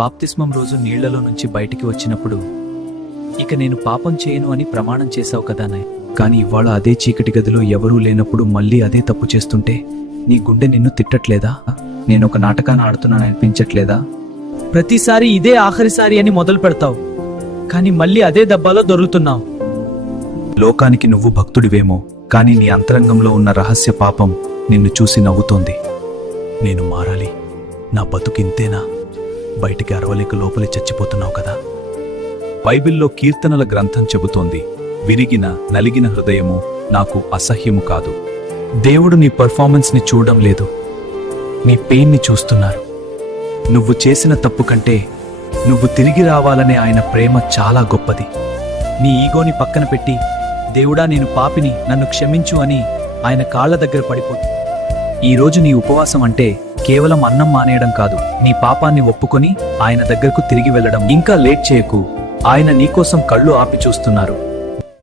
బాప్తిస్మం రోజు నీళ్లలో నుంచి బయటికి వచ్చినప్పుడు ఇక నేను పాపం చేయను అని ప్రమాణం చేశావు కదానే. కానీ ఇవాళ అదే చీకటి గదిలో ఎవరూ లేనప్పుడు మళ్ళీ అదే తప్పు చేస్తుంటే నీ గుండె నిన్ను తిట్టట్లేదా? నేను ఒక నాటకాన్ని ఆడుతున్నాను అనిపించట్లేదా? ప్రతిసారి ఇదే ఆఖరిసారి అని మొదలు పెడతావు, కానీ మళ్ళీ అదే దెబ్బలో దొరుకుతున్నావు. లోకానికి నువ్వు భక్తుడివేమో, కానీ నీ అంతరంగంలో ఉన్న రహస్య పాపం నిన్ను చూసి నవ్వుతోంది. నేను మారాలి, నా బతుకింతేనా, బయటికి అరవలేక లోపలి చచ్చిపోతున్నావు కదా. బైబిల్లో కీర్తనల గ్రంథం చెబుతోంది, విరిగిన నలిగిన హృదయము నాకు అసహ్యము కాదు. దేవుడు నీ పర్ఫార్మెన్స్ని చూడడం లేదు, నీ పెయిన్ని చూస్తున్నారు. నువ్వు చేసిన తప్పు కంటే నువ్వు తిరిగి రావాలనే ఆయన ప్రేమ చాలా గొప్పది. నీ ఈగోని పక్కన పెట్టి, దేవుడా నేను పాపిని, నన్ను క్షమించు అని ఆయన కాళ్ల దగ్గర పడిపోతు. ఈరోజు నీ ఉపవాసం అంటే కేవలం అన్నం మానేయడం కాదు, నీ పాపాన్ని ఒప్పుకొని ఆయన దగ్గరకు తిరిగి వెళ్ళడం. ఇంకా లేట్ చేయకు, ఆయన నీకోసం కళ్ళు ఆపి చూస్తున్నారు.